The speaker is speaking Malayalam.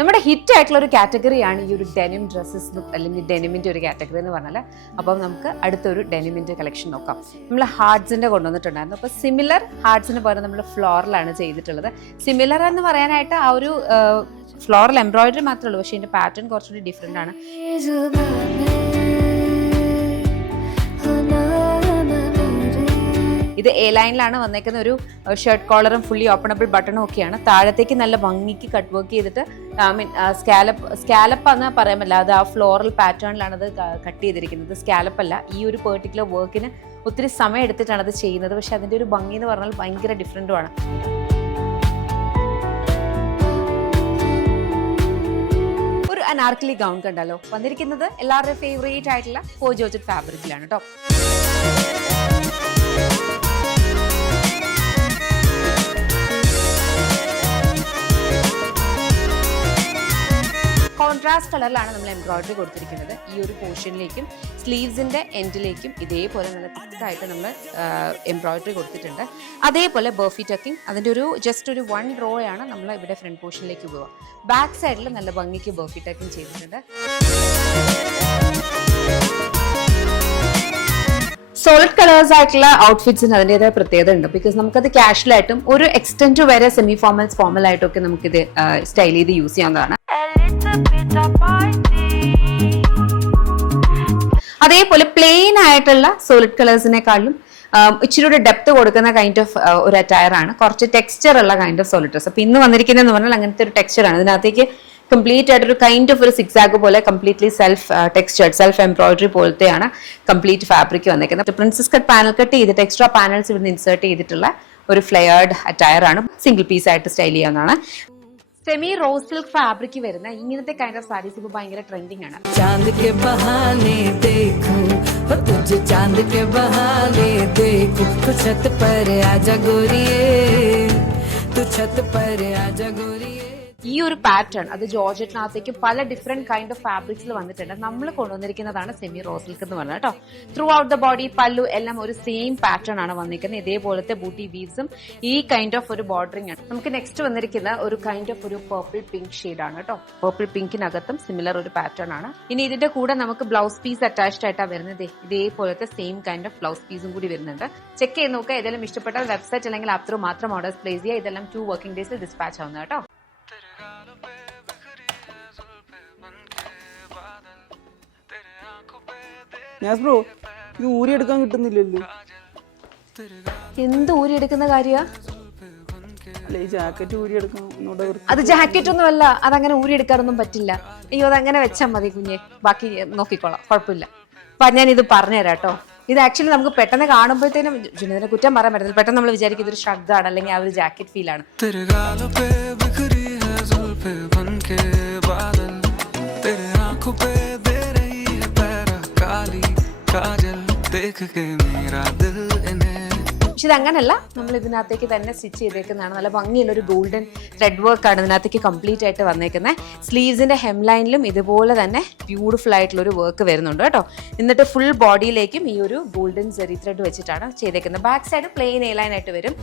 നമ്മുടെ ഹിറ്റ് ആയിട്ടുള്ള ഒരു കാറ്റഗറിയാണ് ഈ ഒരു ഡെനിം ഡ്രസ്സസ് അല്ലെങ്കിൽ ഡെനിമിൻ്റെ ഒരു കാറ്റഗറി എന്ന് പറഞ്ഞാൽ. അപ്പം നമുക്ക് അടുത്തൊരു ഡെനിമിൻ്റെ കളക്ഷൻ നോക്കാം. നമ്മൾ ഹാർഡ്സിൻ്റെ കൊണ്ടുവന്നിട്ടുണ്ടായിരുന്നു. അപ്പോൾ സിമിലർ ഹാർഡ്സിന് പകരം നമ്മൾ ഫ്ലോറലാണ് ചെയ്തിട്ടുള്ളത്. സിമിലർ എന്ന് പറയാനായിട്ട് ആ ഒരു ഫ്ലോറൽ എംബ്രോയിഡറി മാത്രമേ ഉള്ളൂ, പക്ഷേ ഇതിൻ്റെ പാറ്റേൺ കുറച്ചുകൂടി ഡിഫറെൻ്റ് ആണ്. ഇത് എ ലൈനിലാണ് വന്നേക്കുന്ന ഒരു ഷർട്ട് കോളറും ഫുള്ളി ഓപ്പണബിൾ ബട്ടണും ഒക്കെയാണ്. താഴത്തേക്ക് നല്ല ഭംഗിക്ക് കട്ട് വർക്ക് ചെയ്തിട്ട് സ്കാലപ്പ് എന്ന് പറയാൻ പറ്റില്ല, അത് ആ ഫ്ലോറൽ പാറ്റേണിലാണ് അത് കട്ട് ചെയ്തിരിക്കുന്നത്. സ്കാലപ്പ് അല്ല. ഈ ഒരു പെർട്ടിക്കുലർ വർക്കിന് ഒത്തിരി സമയം എടുത്തിട്ടാണ് അത് ചെയ്യുന്നത്. പക്ഷെ അതിൻ്റെ ഒരു ഭംഗി എന്ന് പറഞ്ഞാൽ ഭയങ്കര ഡിഫറെൻറ്റുമാണ്. ഒരു അനാർക്കലി ഗൗൺ കണ്ടല്ലോ. വന്നിരിക്കുന്നത് എല്ലാവരുടെയും ഫേവറേറ്റ് ആയിട്ടുള്ള ജോർജറ്റ് ഫാബ്രിക്കിലാണ് കേട്ടോ. കോൺട്രാസ്റ്റ് കളറിലാണ് നമ്മൾ എംബ്രോയിഡറി കൊടുത്തിരിക്കുന്നത്. ഈ ഒരു പോർഷനിലേക്കും സ്ലീവ്സിൻ്റെ എൻഡിലേക്കും ഇതേപോലെ നല്ല തിക്കായിട്ട് നമ്മൾ എംബ്രോയിഡറി കൊടുത്തിട്ടുണ്ട്. അതേപോലെ ബർഫി ടക്കിങ്, അതിൻ്റെ ഒരു ജസ്റ്റ് ഒരു 1 റോ ആണ് നമ്മൾ ഇവിടെ ഫ്രണ്ട് പോർഷനിലേക്ക് പോവുക. ബാക്ക് സൈഡിൽ നല്ല ഭംഗിക്ക് ബർഫി ടക്കിങ് ചെയ്തിട്ടുണ്ട്. സോളിഡ് കളേഴ്സ് ആയിട്ടുള്ള ഔട്ട്ഫിറ്റ്സിന് അതിൻ്റെതായ പ്രത്യേകത ഉണ്ട്. ബിക്കോസ് നമുക്കത് കാഷ്വൽ ആയിട്ടും ഒരു എക്സ്റ്റെൻറ്റ് വരെ സെമി ഫോമൽ ആയിട്ടൊക്കെ നമുക്കിത് സ്റ്റൈൽ ചെയ്ത് യൂസ് ചെയ്യാവുന്നതാണ്. അതേപോലെ പ്ലെയിൻ ആയിട്ടുള്ള സോളിഡ് കളേഴ്സിനെക്കാളും ഇച്ചിരി കൂടെ ഡെപ്ത് കൊടുക്കുന്ന കൈൻഡ് ഓഫ് ഒരു അറ്റയർ ആണ്. കുറച്ച് ടെക്സ്ചർ ഉള്ള കൈൻഡ് ഓഫ് സോളിഡ് ഡ്രസ്. അപ്പൊ ഇന്ന് വന്നിരിക്കുന്നതെന്ന് പറഞ്ഞാൽ അങ്ങനത്തെ ഒരു ടെക്സ്ചർ ആണ്. ഇതിനകത്തേക്ക് കംപ്ലീറ്റ് ആയിട്ടൊരു കൈൻഡ് ഓഫ് ഒരു സിക്സാഗ് പോലെ കംപ്ലീറ്റ്ലി സെൽഫ് എംബ്രോയിഡറി പോലത്തെയാണ് കംപ്ലീറ്റ് ഫാബ്രിക് വന്നിരിക്കുന്നത്. പ്രിൻസസ് കട്ട് പാനൽ കട്ട് ചെയ്തിട്ട് എക്സ്ട്രാ പാനൽസ് ഇവിടുന്ന് ഇൻസേർട്ട് ചെയ്തിട്ടുള്ള ഒരു ഫ്ലെയർഡ് അറ്റയർ ആണ്. സിംഗിൾ പീസ് ആയിട്ട് സ്റ്റൈൽ ചെയ്യാവുന്നതാണ്. സെമി റോസ് സിൽക്ക് ഫാബ്രിക് വരുന്ന ഇങ്ങനത്തെ കൈൻഡ് ഓഫ് സാരീസ് ഇപ്പോൾ ഭയങ്കര ട്രെൻഡിങ് ആണ്. ഈ ഒരു പാറ്റേൺ അത് ജോർജറ്റിനകത്തേക്ക് പല ഡിഫറെന്റ് കൈൻഡ് ഓഫ് ഫാബ്രിക്സിൽ വന്നിട്ടുണ്ട്. നമ്മൾ കൊണ്ടുവന്നിരിക്കുന്നതാണ് സെമി റോസ് സിൽക്ക് എന്ന് പറഞ്ഞത് കേട്ടോ. ത്രൂ ഔട്ട് ദ ബോഡി പല്ലു എല്ലാം ഒരു സെയിം പാറ്റേൺ ആണ് വന്നിരിക്കുന്നത്. ഇതേപോലത്തെ ബൂട്ടി വീവ്സും ഈ കൈൻഡ് ഓഫ് ഒരു ബോർഡറിംഗ് ആണ്. നമുക്ക് നെക്സ്റ്റ് വന്നിരിക്കുന്ന ഒരു കൈൻഡ് ഓഫ് ഒരു പർപ്പിൾ പിങ്ക് ഷെയ്ഡ് ആണ് കേട്ടോ. പർപ്പിൾ പിങ്കിനകത്തും സിമിലർ ഒരു പാറ്റേൺ ആണ്. ഇനി ഇതിന്റെ കൂടെ നമുക്ക് ബ്ലൗസ് പീസ് അറ്റാച്ച്ഡ് ആയിട്ടാണ് വരുന്നത്. ഇതേപോലത്തെ സെയിം കൈൻഡ് ഓഫ് ബ്ലൗസ് പീസും കൂടി വരുന്നുണ്ട്. ചെക്ക് ചെയ്ത് നോക്കുക. ഏതെങ്കിലും ഇഷ്ടപ്പെട്ടാൽ വെബ്സൈറ്റ് അല്ലെങ്കിൽ ആപ്പ് ത്രൂ മാത്രം ഓർഡേഴ്സ് പ്ലേസ് ചെയ്യുക. ഇതെല്ലാം 2 വർക്കിംഗ് ഡേയ്സിൽ ഡിസ്പാച്ച് ആവുന്നത് കേട്ടോ. ബ്രോ, ഇത് ഊരിയെടുക്കാൻ കിട്ടുന്നില്ലല്ലോ. എന്ത് ഊരിയെടുക്കുന്ന കാര്യ? ജാക്കറ്റ് ഊരിയെടുക്കാൻ. അത് ജാക്കറ്റ് ഒന്നും അല്ല, അതങ്ങനെ ഊരിയെടുക്കാനൊന്നും പറ്റില്ല. അയ്യോ, അതങ്ങനെ വെച്ചാൽ മതി കുഞ്ഞെ, ബാക്കി നോക്കിക്കോളാം, കുഴപ്പമില്ല. അപ്പൊ ഞാൻ ഇത് പറഞ്ഞുതരാം കേട്ടോ. ഇത് ആക്ച്വലി നമുക്ക് പെട്ടെന്ന് കാണുമ്പോഴത്തേനും ഇതിനെ കുറ്റം പറയാൻ പറ്റില്ല. പെട്ടെന്ന് നമ്മൾ വിചാരിക്കും ഇതൊരു ഷ്രഗാണ് അല്ലെങ്കിൽ ആ ഒരു ജാക്കറ്റ് ഫീൽ ആണ്. പക്ഷെ ഇതങ്ങനല്ല, നമ്മൾ ഇതിനകത്തേക്ക് തന്നെ സ്റ്റിച്ച് ചെയ്തേക്കുന്നതാണ്. നല്ല ഭംഗിയുള്ള ഒരു ഗോൾഡൻ ത്രെഡ് വർക്ക് ആണ് ഇതിനകത്തേക്ക് കംപ്ലീറ്റ് ആയിട്ട് വന്നേക്കുന്നത്. സ്ലീവ്സിന്റെ ഹെം ലൈനിലും ഇതുപോലെ തന്നെ ബ്യൂട്ടിഫുൾ ആയിട്ടുള്ള ഒരു വർക്ക് വരുന്നുണ്ട് കേട്ടോ. എന്നിട്ട് ഫുൾ ബോഡിയിലേക്കും ഈ ഒരു ഗോൾഡൻ സെറി ത്രെഡ് വെച്ചിട്ടാണ് ചെയ്തേക്കുന്നത്. Back side plain a line ആയിട്ട് വരും.